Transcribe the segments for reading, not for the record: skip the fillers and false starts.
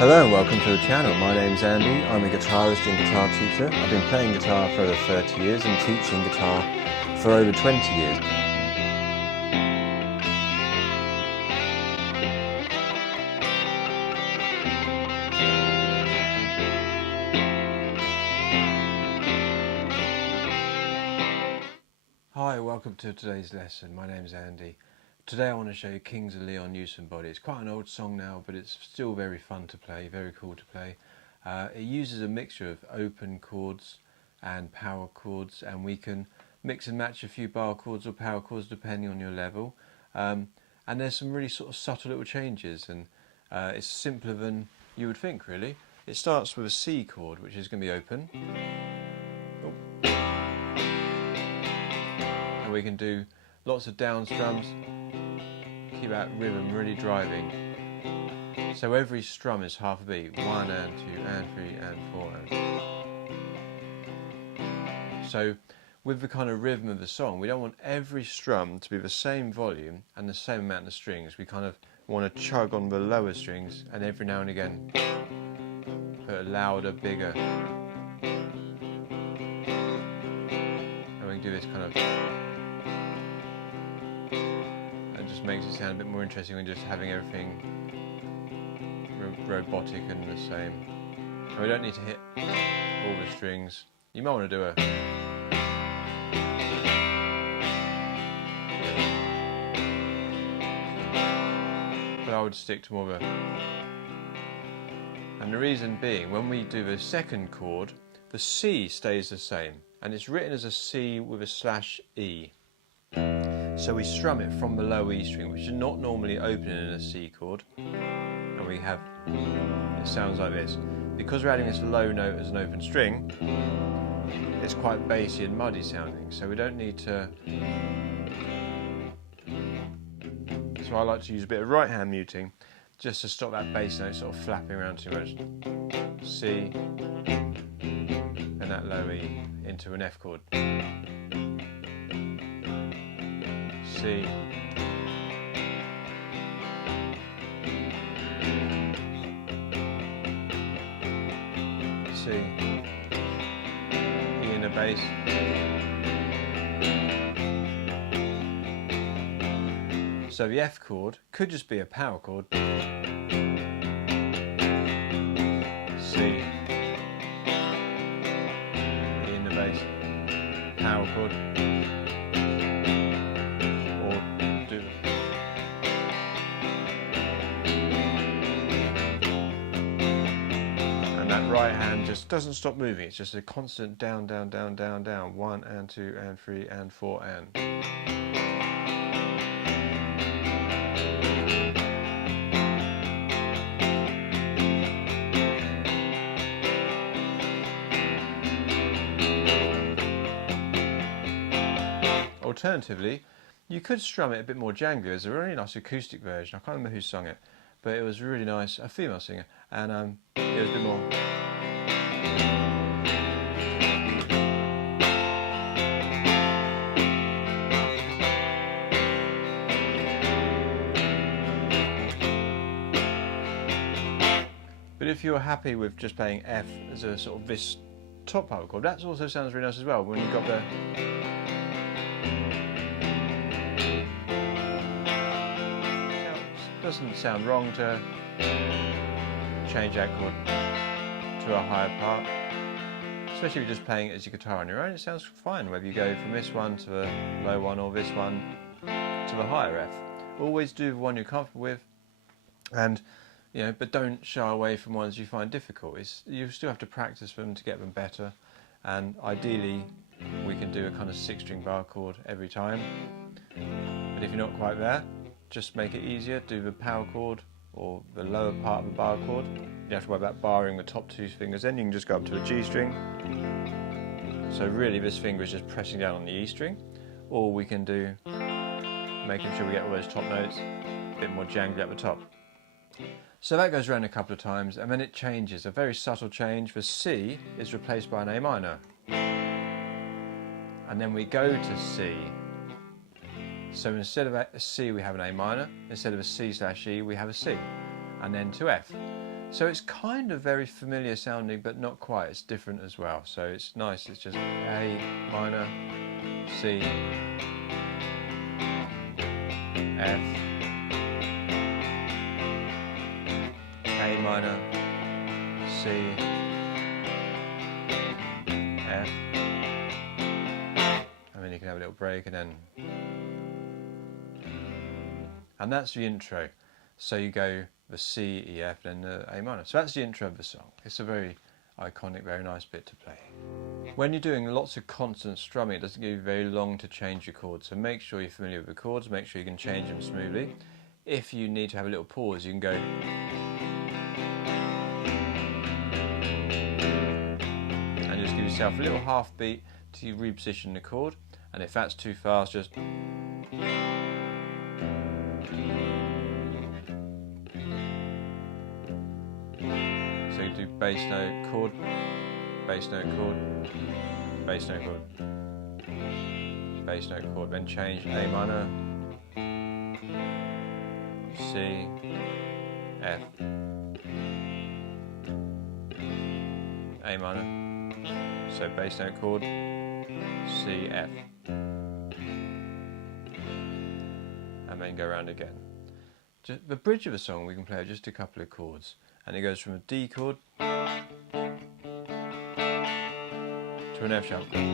Hello and welcome to the channel. My name's Andy. I'm a guitarist and guitar teacher. I've been playing guitar for over 30 years and teaching guitar for over 20 years. Hi, welcome to today's lesson. My name's Andy. Today I want to show you Kings of Leon Use and Body. It's quite an old song now, but it's still very fun to play, very cool to play. It uses a mixture of open chords and power chords, and we can mix and match a few bar chords or power chords depending on your level. And there's some really sort of subtle little changes, and it's simpler than you would think, really. It starts with a C chord, which is going to be open. And we can do lots of down strums, keep that rhythm really driving. So every strum is half a beat, 1 and 2 and 3 and 4 and. So with the kind of rhythm of the song, we don't want every strum to be the same volume and the same amount of strings. We kind of want to chug on the lower strings and every now and again put a louder, bigger. And we can do this kind of, just makes it sound a bit more interesting than just having everything robotic and the same. And we don't need to hit all the strings. You might want to do a, but I would stick to more of a, and the reason being, when we do the second chord, the C stays the same, and it's written as a C with a /E. So we strum it from the low E string, which is not normally open in a C chord, and we have, it sounds like this. Because we're adding this low note as an open string, it's quite bassy and muddy sounding, so we don't need to, so I like to use a bit of right hand muting just to stop that bass note sort of flapping around too much. C and that low E into an F chord. C, C, E in the bass, so the F chord could just be a power chord, C, E in the bass, power chord, right hand just doesn't stop moving, it's just a constant down, down, down, down, down, 1 and 2 and 3 and 4 and. Alternatively, you could strum it a bit more jangly. There's a really nice acoustic version, I can't remember who sung it, but it was really nice, a female singer, and it was a bit more. But if you're happy with just playing F as a sort of this top power chord, that also sounds really nice as well. When you've got the doesn't sound wrong to change that chord to a higher part, especially if you're just playing it as your guitar on your own. It sounds fine whether you go from this one to the low one or this one to the higher F. Always do the one you're comfortable with, and but don't shy away from ones you find difficult. You still have to practice them to get them better, and ideally we can do a kind of 6-string bar chord every time. But if you're not quite there, just make it easier, do the power chord or the lower part of the bar chord. You don't have to worry about barring the top 2 fingers, then you can just go up to a G string. So really this finger is just pressing down on the E string, or we can do, making sure we get all those top notes, a bit more jangly at the top. So that goes around a couple of times, and then it changes, a very subtle change. The C is replaced by an A minor. And then we go to C. So instead of a C we have an A minor, instead of a C/E we have a C, and then to F. So it's kind of very familiar sounding, but not quite. It's different as well. So it's nice. It's just A minor, C, F, A minor, C, F, and then you can have a little break and then, and that's the intro. So you go the C, E, F, then the A minor. So that's the intro of the song. It's a very iconic, very nice bit to play. When you're doing lots of constant strumming, it doesn't give you very long to change your chords. So make sure you're familiar with the chords, make sure you can change them smoothly. If you need to have a little pause, you can go and just give yourself a little half beat to reposition the chord. And if that's too fast, just so you do bass note, chord, bass note, chord, bass note, chord, bass note, chord, then change A minor, C, F, A minor, so bass note, chord, C, F, and then go around again. Just the bridge of a song we can play just a couple of chords, and it goes from a D chord to an F sharp chord.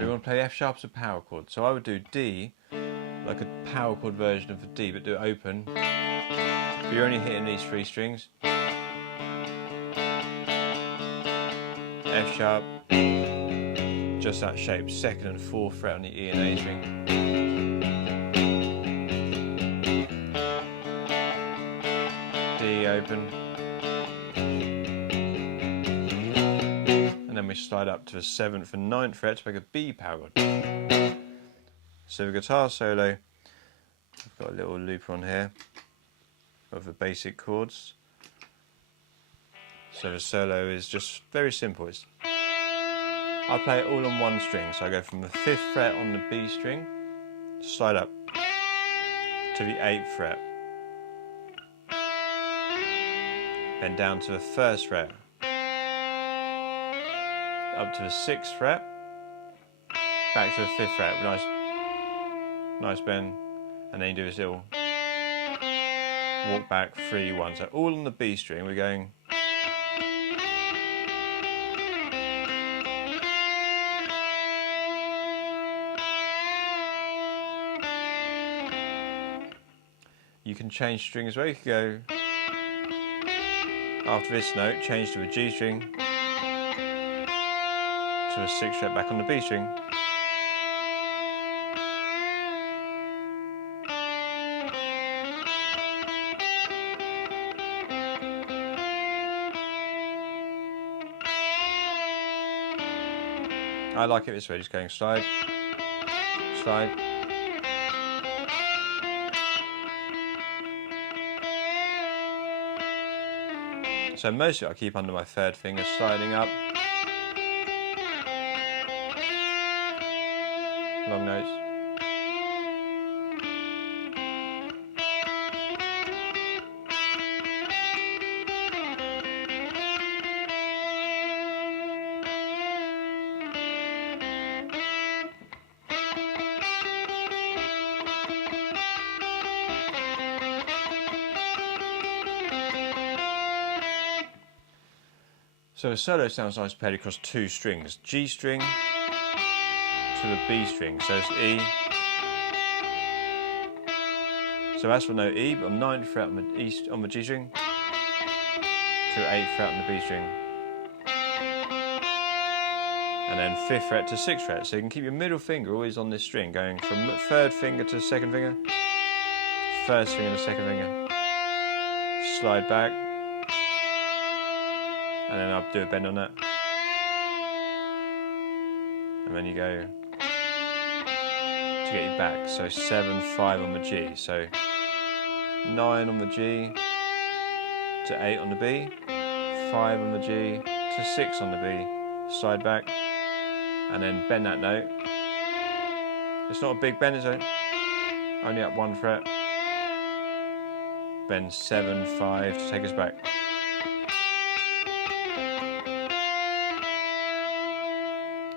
We want to play F sharp as a power chord, so I would do D like a power chord version of the D, but do it open. But you're only hitting these three strings. F sharp, just that shape, second and fourth fret on the E and A string. D open. And then we slide up to the 7th and 9th fret to make a B power chord. So the guitar solo, I've got a little looper on here of the basic chords. So the solo is just very simple. I play it all on one string, so I go from the 5th fret on the B string, slide up to the 8th fret, then down to the 1st fret, up to the 6th fret, back to the 5th fret, nice bend, and then you do this little walk back 3, 1. So all on the B string, we're going. You can change string as well. You could go after this note, change to a G string, to a 6th fret back on the B string. I like it this way, just going slide, slide. So most of it I keep under my 3rd finger, sliding up. Long notes. So the solo sounds nice played across 2 strings, G string to the B string, so it's E. So that's for no E, but on 9th fret on the G string to 8th fret on the B string. And then 5th fret to 6th fret, so you can keep your middle finger always on this string, going from 3rd finger to 2nd finger, 1st finger to 2nd finger, slide back, and then I'll do a bend on that. And then you go to get you back. So 7, 5 on the G. So 9 on the G to 8 on the B, 5 on the G to 6 on the B, slide back, and then bend that note. It's not a big bend, is it? Only up 1 fret. bend 7, 5 to take us back.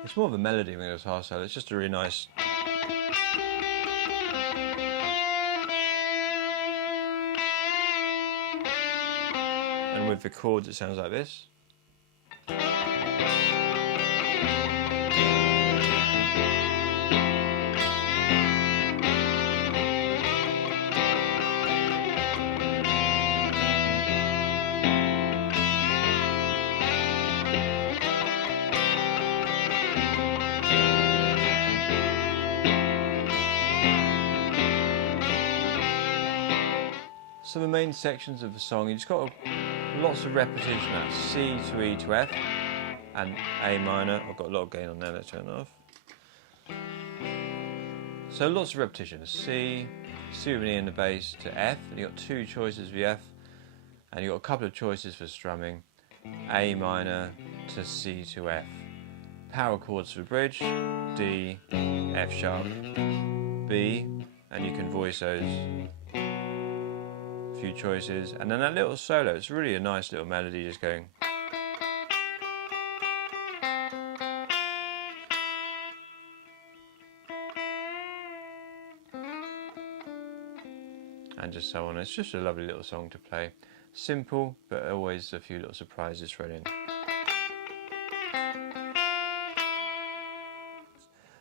It's more of a melody than a guitar solo, it's just a really nice. And with the chords it sounds like this. So the main sections of the song, you just got lots of repetition. That's C to E to F and A minor. I've got a lot of gain on there, let's turn it off. So lots of repetition. C with an E in the bass to F, and you've got 2 choices for F, and you've got a couple of choices for strumming. A minor to C to F. Power chords for the bridge, D, F sharp, B, and you can voice those. Few choices, and then that little solo, it's really a nice little melody just going. And just so on. It's just a lovely little song to play. Simple, but always a few little surprises thrown in.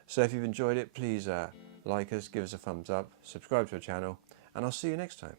So if you've enjoyed it, please like us, give us a thumbs up, subscribe to our channel, and I'll see you next time.